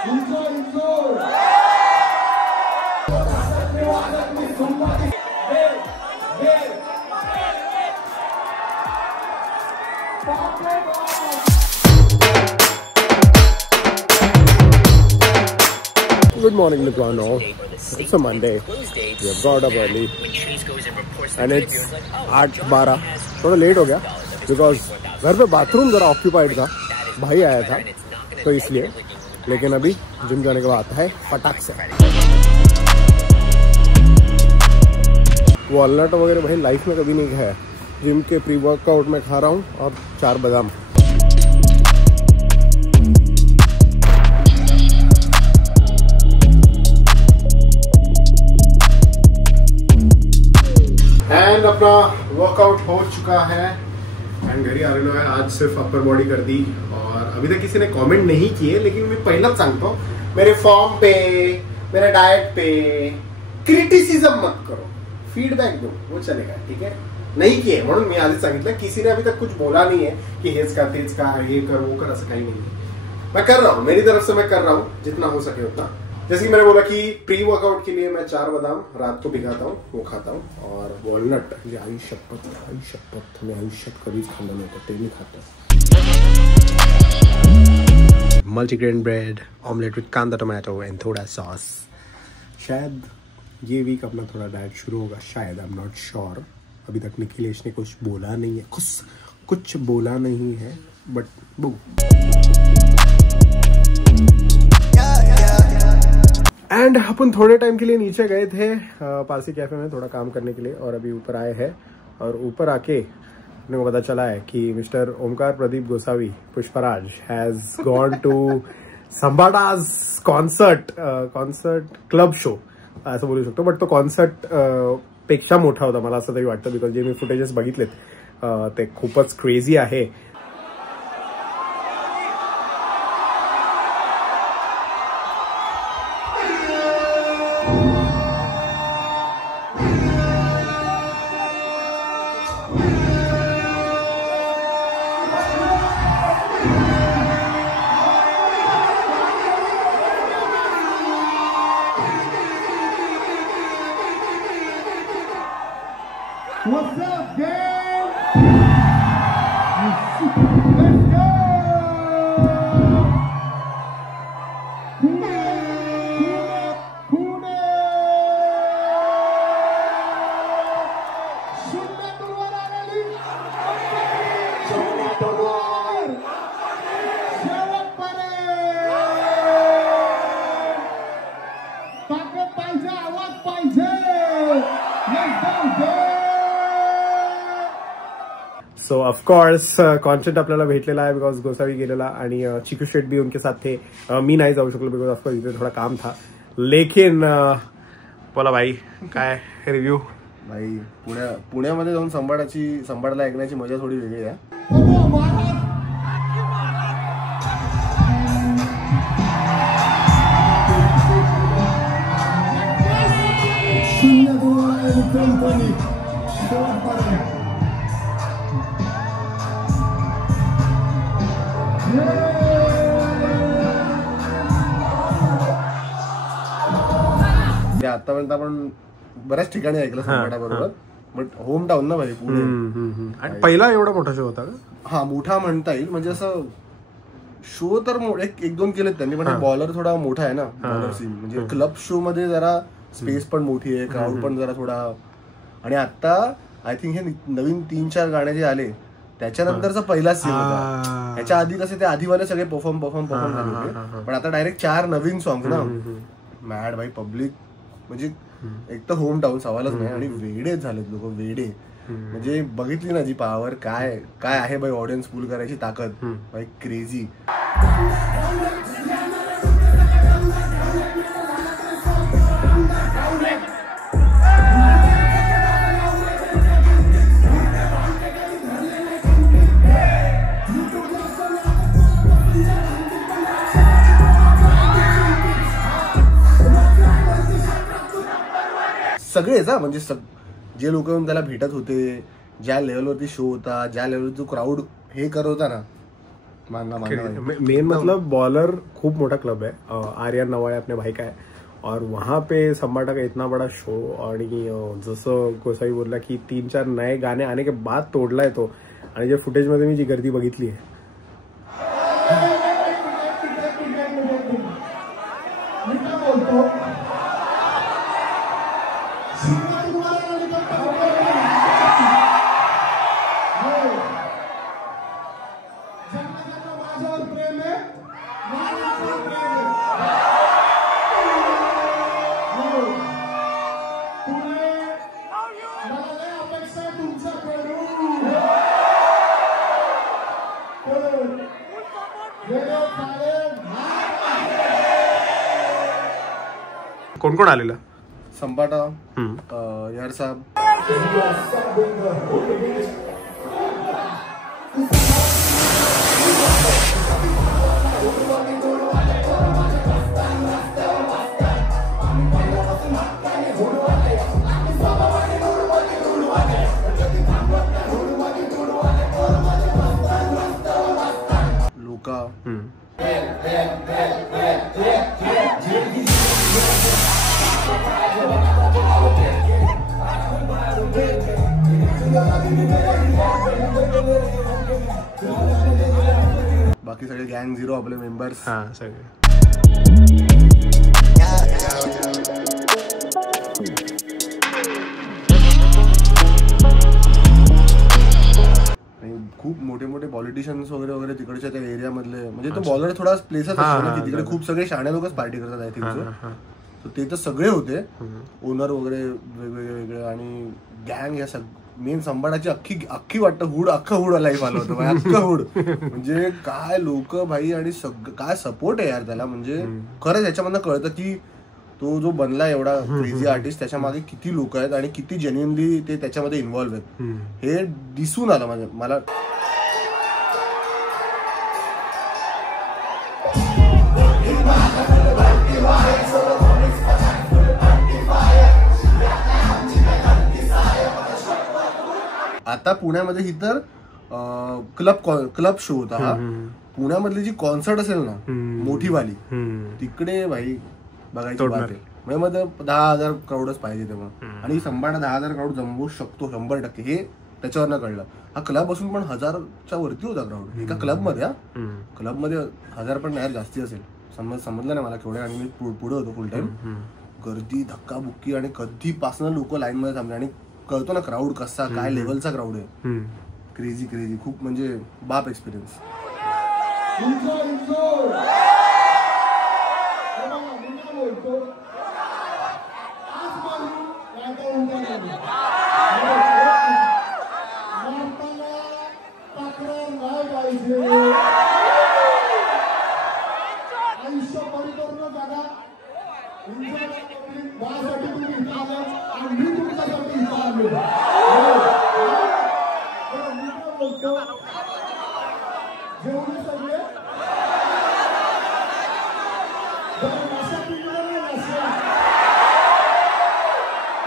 Good morning, Nikwano. It's a Monday. We have got up early and it's 8:12. थोड़ा late हो गया because घर पे bathroom जरा occupied था, भाई आया था तो इसलिए। लेकिन अभी जिम जाने के बाद आता है फटाक से। वॉलनट वगैरह भाई लाइफ में कभी नहीं खाया। जिम के प्री वर्कआउट में खा रहा हूँ और 4 बादाम। एंड अपना वर्कआउट हो चुका है एंड घरी आलेलो है। आज सिर्फ अपर बॉडी कर दी और अभी तक किसी ने कमेंट नहीं किए, लेकिन मैं पहिलाच सांगतो मेरे फॉर्म पे, मेरे डाइट पे क्रिटिसिज्म मत करो, फीडबैक दो, वो चलेगा, ठीक है। नहीं किए म्हणून मी आधीच सांगितलं, किसी ने अभी तक कुछ बोला नहीं है कि हेच का तेच का, ये कर वो कर, असं काही नहीं है। मैं कर रहा हूँ, मेरी तरफ से मैं कर रहा हूँ जितना हो सके उतना। जैसे कि मैंने बोला कि प्री वर्कआउट के लिए मैं 4 बादाम रात को भिगाता हूँ, वो खाता हूँ। और वॉलनट ये आई शपथ मैं आयुष्यात कधीच खाल्लं नव्हतं, ते मी खातो। मल्टीग्रेन ब्रेड, ऑमलेट विथ कांदा टोमैटो एंड थोड़ा सॉस। शायद ये वीक अपना थोड़ा डाइट शुरू होगा, शायद, आई एम नॉट श्योर। अभी तक निखिलेश ने कुछ बोला नहीं है, कुछ बोला नहीं है, बट एंड अपन थोड़े टाइम के लिए नीचे गए थे पारसी कैफे में थोड़ा काम करने के लिए, और अभी ऊपर आए हैं। और ऊपर आके अपने को पता चला है कि mister Omkar Pradeep Gosavi Pushparaj has gone to Sambada's concert club show असं बोलू शकतो। बट तो कॉन्सर्ट पेक्षा मोठा होता मला असं तरी वाटतं, बिकॉज जे मी फुटेजेस बघितलेत ते खूपच क्रेझी आहे। What's up, gang? Let's go! Pune! शून्यातून आलेली शून्यातून शेवटपर्यंत ताकद पाहिजे, आवाज पाहिजे. Let's go, gang! So of course content आपल्याला भेटलेला आहे बिकॉज गोसावी गेलेला आणि चिकू शेट भी उनके साथ थे। मी नाही जाऊ शकलो बिकॉज ऑफकोर्स इथे थोड़ा काम था। लेकिन बोला भाई काय रिव्ह्यू? भाई पुण्यामध्ये जाऊन संबाडला ऐकण्याची मजा थोडी वेगळी आहे। आतापर्यंत आपण बऱ्याच ठिकाणी ऐकलं संबाडाबरोबर, बट होम टाउन ना भाई पुणे। आणि पहिला एवढा मोठा शो होता का? हा, मोठा म्हणता येईल, म्हणजे असं शो तर एक दोन केलेत त्यांनी, पण बॉलर थोडा मोठा आहे ना, बॉलर सीन म्हणजे क्लब शो मध्ये जरा स्पेस पण मोठी आहे, क्राऊड पण जरा थोडा। आणि आता आय थिंक हे नवीन 3-4 गाणे जे आले त्याच्यानंतरचा पहिला सीन होता। ह्याच्या आधी कसे ते आधीवाले सगळे परफॉर्म झाले होते, पण आता डायरेक्ट 4 नवीन सॉंग ना। मॅड भाई, पब्लिक म्हणजे एक तर होम टाउन सवालच नाही, आणि वेडे झालेत लोक, वेडे म्हणजे बघितली ना जी पॉवर काय आहे भाई, ऑडियन्स फुल करायची ताकद भाई, क्रेझी। सगळेच म्हणजे जे लोक त्याला भेटत होते, ज्या लेवलवरती शो होता, ज्या लेवलवर जो क्राऊड हे करत होता ना, मेन मतलब बॉलर खूप मोटा क्लब है, आर्यन नवाळे अपने भाई का है, और वहाँ पे संबाटा का इतना बड़ा शो, आणि जसं गोसाई बोलला की 3-4 नए गाणे आने के बाद तोडलाय तो, आणि जे फुटेज मध्ये मी जी गर्दी बघितली आहे कोण कोण आलेलं? संबाटा, यार साहब, लुका, बाकी सगळे गँग झिरो आपले मेंबर्स. हा सगळे खूप मोठे मोठे पॉलिटिशियन्स वगैरे वगैरे तिकडच्या त्या एरिया मधले, म्हणजे तो बॉलर थोडा प्लेसच असतो ना की तिकडे खूप सगळे शाणे लोकच पार्टी करतात आय थिंक सो. ते तर सगळे होते ओनर वगैरे वेगवेगळे वेगळे, आणि गँग या मेन संबाडाची अख्खी वाटतं हुड, अख्खं हुड लाईफ आलं होतं अख्खं हुड. म्हणजे काय लोक भाई, आणि काय सपोर्ट आहे यार त्याला. म्हणजे खरंच याच्यामधनं कळतं की तो जो बनला एवढा क्रेझी आर्टिस्ट, त्याच्या मागे किती लोक आहेत आणि किती जेन्युइनली ते त्याच्यामध्ये इन्व्हॉल्व्ह आहेत हे दिसून आलं म्हणजे मला. आता पुण्यामध्ये ही तर क्लब शो होता हा. पुण्यामधली जी कॉन्सर्ट असेल ना मोठीवाली, तिकडे भाई बघायची बात आहे. म्हणजे 10,000 क्राऊडच पाहिजे तेव्हा, आणि संबाटा 10,000 क्राऊड जमवू शकतो 100%. हे त्याच्यावरनं कळलं. हा क्लब असून पण 1000च्या वरती होता क्राऊड एका क्लबमध्ये. क्लबमध्ये 1000 पण नाही, जास्ती असेल. समजलं नाही मला केवढ्या, आणि मी पुढे होतो फुल टाइम. गर्दी धक्काबुक्की, आणि कधीपासून लोक लाईन मध्ये थांबले, आणि कळतो ना क्राऊड कसा काय लेवलचा क्राऊड आहे. क्रेझी क्रेझी खूप, म्हणजे बाप एक्सपिरियन्स.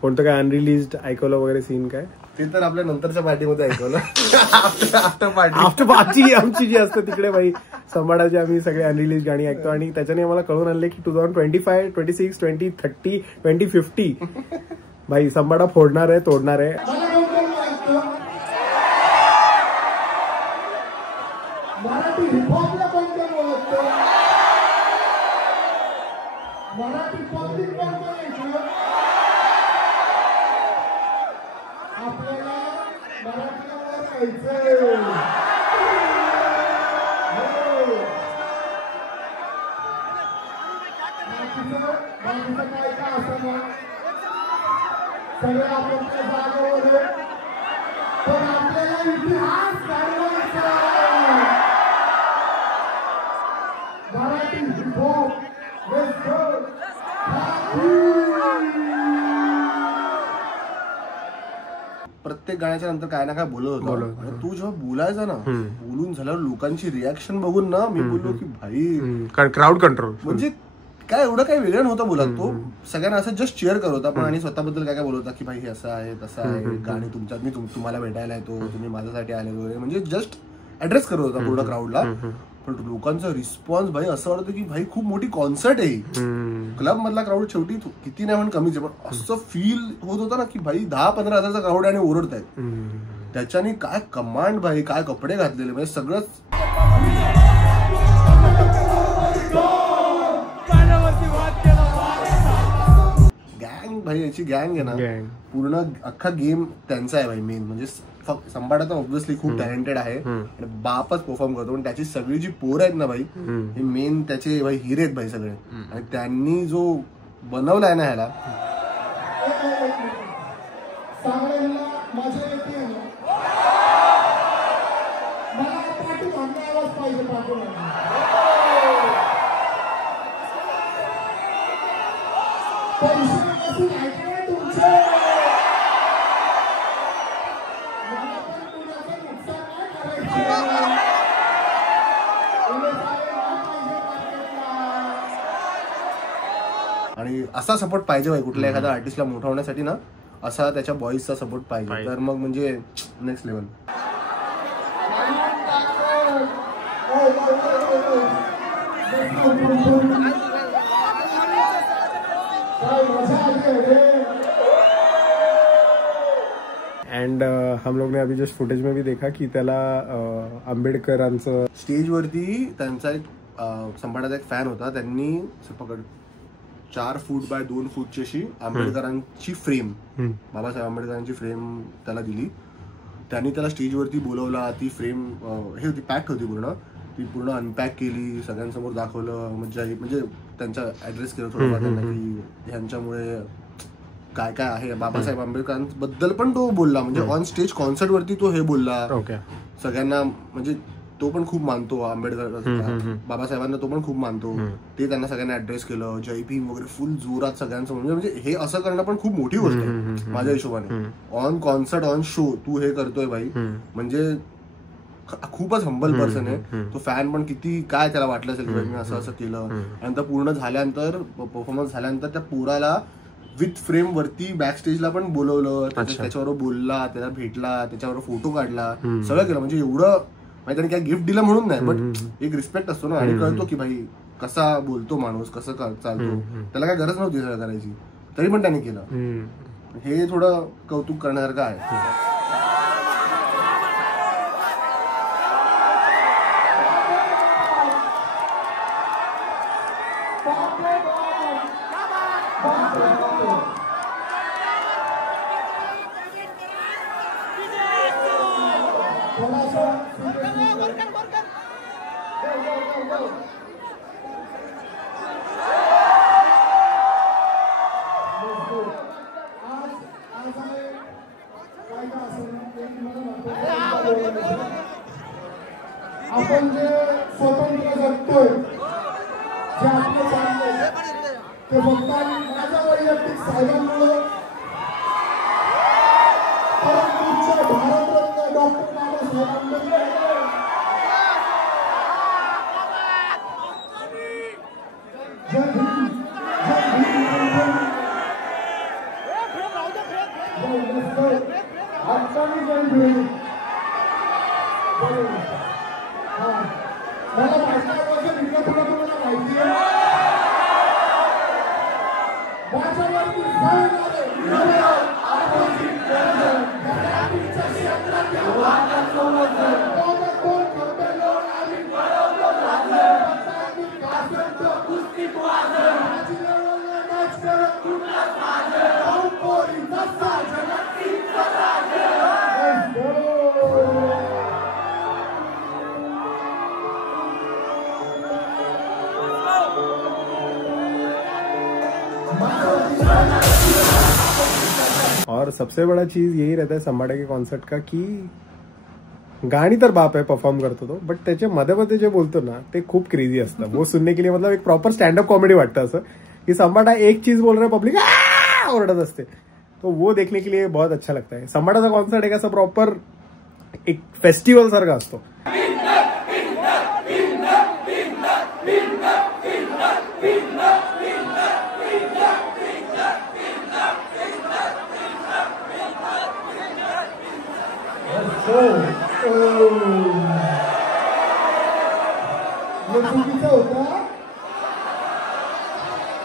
कोणतं काय अनरिलीज ऐकवलं वगैरे सीन काय? ते तर आपल्या नंतरच्या पार्टीमध्ये ऐकवलं. आफ्टर पार्टी आमची जी असते तिकडे भाई संबाडाची आम्ही सगळे अनरिलीज गाणी ऐकतो, आणि त्याच्याने आम्हाला कळून आणले की 2025, 26, 2030, 2050 भाई संबाडा फोडणार आहे, तोडणार आहे. मराठी हिपहॉपला कोण कोण ओळखतो? मराठी पब्लिक कोण कोण ऐकलं? आपल्याला मराठीला वर यायचंय. बाकीचं काय का असं सगळे आपल्या जागेवर आहे, पण आपल्याला इतिहास घडवायचा. मराठी हिपहॉप प्रत्येक गाण्याच्या नंतर काय ना काय बोलत होता. तू जेव्हा बोलायचा ना, बोलून झाल्यावर लोकांची रिॲक्शन बघून ना मी बोललो की भाई क्राऊड कंट्रोल, म्हणजे काय एवढं काही वेगळं नव्हतं बोलत. तो सगळ्यांना असं जस्ट चेअर करत होता, पण आणि स्वतःबद्दल काय काय बोलत होता की भाई हे असं आहे तसं आहे, गाणी तुमच्यात मी तुम्हाला भेटायला येतो, तुम्ही माझ्यासाठी आले वगैरे, म्हणजे जस्ट ऍड्रेस करत होता पूर्ण क्राऊडला. पण लोकांचा रिस्पॉन्स भाई असं वाटतं की भाई खूप मोठी कॉन्सर्ट आहे. क्लब मधला क्राऊड शेवटी किती नाही म्हणून कमीच आहे, पण असं फील होत होतं ना की भाई 10-15 हजारचा क्राऊड आहे आणि ओरडत आहेत. त्याच्याने काय कमांड भाई, काय कपडे घातलेले, म्हणजे सगळंच गँग भाई, याची गँग आहे ना पूर्ण. अख्खा गेम त्यांचा आहे भाई मेन. म्हणजे संभाटा तर ऑब्व्हियसली खूप टॅलेंटेड आहे आणि बापच परफॉर्म करतो, पण त्याची सगळी जी पोरं आहेत ना भाई, हे मेन त्याचे भाई हिरे आहेत भाई सगळे. आणि त्यांनी जो बनवलाय ना ह्याला, आणि असा सपोर्ट पाहिजे भाई कुठल्या एखाद्या आर्टिस्टला मोठा होण्यासाठी ना, असा त्याच्या बॉईजचा सपोर्ट पाहिजे, तर मग म्हणजे नेक्स्ट लेवल. एंड हम लोग ने अभी जस्ट फुटेज में भी देखा की त्याला आंबेडकरांचं स्टेजवरती त्यांचा एक संभाटाचा एक फॅन होता, त्यांनी 4 फूट बाय 2 फूटची अशी आंबेडकरांची फ्रेम, बाबासाहेब आंबेडकरांची फ्रेम त्याला दिली. त्यांनी त्याला स्टेजवरती बोलवला. ती फ्रेम हे होती, पॅक होती पूर्ण, ती पूर्ण अनपॅक केली, सगळ्यांसमोर दाखवलं. म्हणजे त्यांचा ऍड्रेस केलं थोडंफार त्यांना की ह्यांच्यामुळे काय काय आहे. बाबासाहेब आंबेडकरांबद्दल पण तो बोलला, म्हणजे ऑन स्टेज कॉन्सर्ट वरती तो हे बोलला सगळ्यांना. म्हणजे तो पण खूप मानतो आंबेडकर, बाबासाहेबांना तो पण खूप मानतो. ते त्यांना सगळ्यांना ऍड्रेस केलं, जय भीम वगैरे फुल जोरात सगळ्यांसमोर. म्हणजे हे असं करणं पण खूप मोठी गोष्ट आहे माझ्या हिशोबाने. ऑन कॉन्सर्ट, ऑन शो तू हे करतोय भाई, म्हणजे खूपच हंबल पर्सन आहे तो. फॅन पण किती काय त्याला वाटलं असेल की मी असं असं केलं. नंतर पूर्ण झाल्यानंतर, परफॉर्मन्स झाल्यानंतर त्या पोराला विथ फ्रेम वरती बॅक स्टेजला पण बोलवलं, त्याच्याबरोबर बोलला, त्याला भेटला, त्याच्याबरोबर फोटो काढला, सगळं केलं. म्हणजे एवढं त्याने काय गिफ्ट दिलं म्हणून नाही, बट एक रिस्पेक्ट असतो ना, आणि कळतो की भाई कसा बोलतो माणूस, कसं चालतो. त्याला काय गरज नव्हती सगळं करायची, तरी पण त्याने केलं. हे थोडं कौतुक करण्यासारखं आहे. आपण जे स्वतंत्र जगतोय, जे आपलं चाललंय, ते फक्त माझ्या वैयक्तिक साहेबांमुळे, परंतु भारतरत्न डॉक्टर बाबासाहेब आंबेडकर जय भीम, जय भीम, आता मी जय भीम. मला माझ्यावरचं निघलं तुला तुम्हाला माहिती आहे, माझ्यावरती और सबसे बड़ा चीज यही रहता है संभाटा के कॉन्सर्ट का की गाणी तर बाप आहे, परफॉर्म करतो तो, बट त्याच्या मध्ये जे बोलतो ना ते खूप क्रेजी असतं. वो सुनने के लिए मतलब एक प्रॉपर स्टँडअप कॉमेडी वाटतं असं की संभाटा एक चीज बोल रहा है, पब्लिक ओरडत असते. तो वो देखने के लिए बहुत अच्छा लगता है. संभाटाचा कॉन्सर्ट एक असं प्रॉपर एक फेस्टिवल सारखा असतो.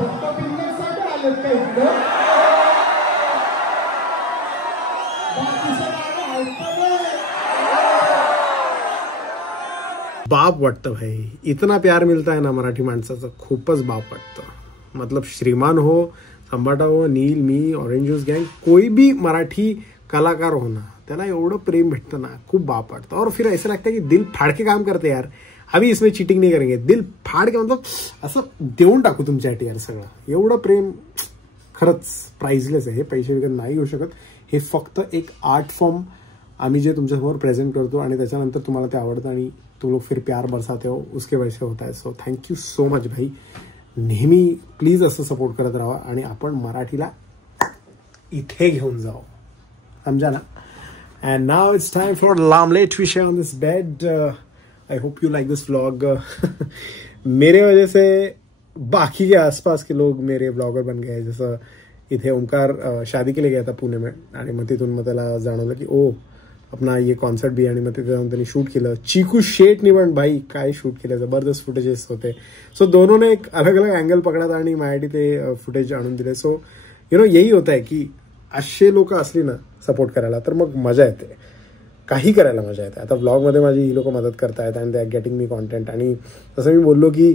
फक्त पिल्ल्यासाठी आलेत का इकडं? बाकीचं गाणं ऐकतं नाही. बाप वाटतं भाई, इतना प्यार मिलता है ना मराठी माणसाचं, खूपच बाप वाटतं. मतलब श्रीमान हो, संबाटा हो, नील, मी, ऑरेंज ज्यूस गैंग, कोई भी मराठी कलाकार हो ना, त्याला एवढं प्रेम भेटतं ना, खूप बाप वाटतं. और फिर ऐसा लगता है कि दिल फाड़ के काम करते यार, अभी इसमें चीटिंग नहीं करेंगे, दिल फाड़ के मतलब असं देऊन टाकू तुमच्यासाठी यार सगळं. एवढं प्रेम खरंच प्राइजलेस आहे, हे पैसे विकत नाही घेऊ शकत. हे फक्त एक आर्ट फॉर्म आम्ही जे तुमच्यासमोर प्रेझेंट करतो आणि त्याच्यानंतर तुम्हाला ते आवडतं आणि तुम लोग फिर प्यार बरसाते हो, उसके वजह से होता है. सो थँक्यू सो मच भाई. नेहमी प्लीज असं सपोर्ट करत राहा आणि आपण मराठीला इथे घेऊन जाऊ, समझा ना. And now it's time for Lamlet विषय on this bed. I hope you like this vlog. मेरे वजह से बाकी के आसपास के लोग मेरे ब्लॉगर बन गए. जसं इथे ओमकार शादी के लिए गया था पुणे में आणि मग तिथून मग त्याला जाणवलं की ओ अपना ये कॉन्सर्ट भी, आणि मग तिथे जाऊन त्यांनी शूट केलं. चिकू शेट निवण भाई, काय शूट केलं, जबरदस्त फुटेजेस होते. सो दोनों एक अलग अलग अँगल पकडा आणि माझ्यासाठी ते फुटेज आणून दिले. सो यही होत आहे की असे लोक असली ना सपोर्ट करायला तर मग मजा येते, काही करायला मजा येते. आता ब्लॉगमध्ये माझी ही लोक मदत करतायत आणि they are getting me content. आणि तसं मी बोललो की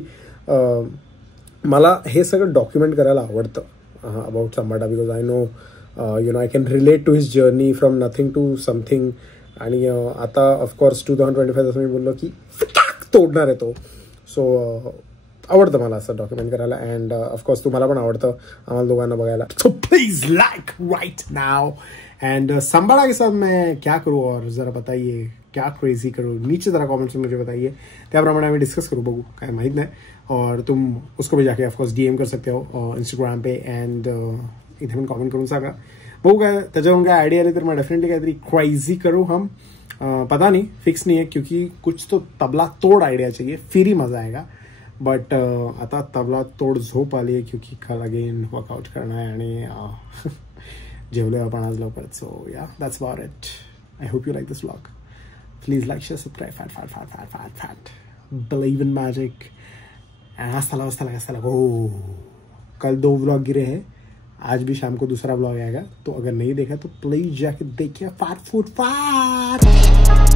मला हे सगळं डॉक्युमेंट करायला आवडतं about Sambata, because I know I can relate to his journey from nothing to something. आणि आता ऑफकोर्स 2025 असं मी बोललो की तोडणार आहे तो. सो आवडतं मला असं डॉक्युमेंट करायला. अँड ऑफकोर्स तुम्हाला पण आवडतं आम्हाला दोघांना बघायला. So please like right now. And Sambada के साथ मैं क्या करूँ और जरा बताइए, क्या क्रेजी करूँ, नीचे जरा कमेंट्स में मुझे बताइए. त्याप्रमाणे आम्ही डिस्कस करू, बघू काय माहीत नाही. और तुम उसको भी जाके ऑफकोर्स DM कर सकते हो इंस्टाग्राम पे. एंड इथे पण कॉमेंट करून सांगा, बघू काय त्याच्यावरून काय आयडिया आली तर मैं डेफिनेटली काहीतरी क्रेजी करूँ हम. पता नहीं, फिक्स नहीं है, क्योंकि कुछ तो तबला तोड़ आइडिया चाहिए, फिर ही मजा आएगा. बट आता तबला तोड झोप आली आहे, क्योंकि कल अगेन वर्कआउट करना आहे आणि जेवलोय आपण आज लवकर. सो या, that's about it. I hope you like this vlog. Please like, share, subscribe. Fat believe in magic. हंसता लगा. ओ कल 2 व्लॉग गिरे हैं, आज भी शाम को दूसरा व्लॉग आएगा. तो अगर नहीं देखा तो प्लीज जाके देखिए. Fat food fat.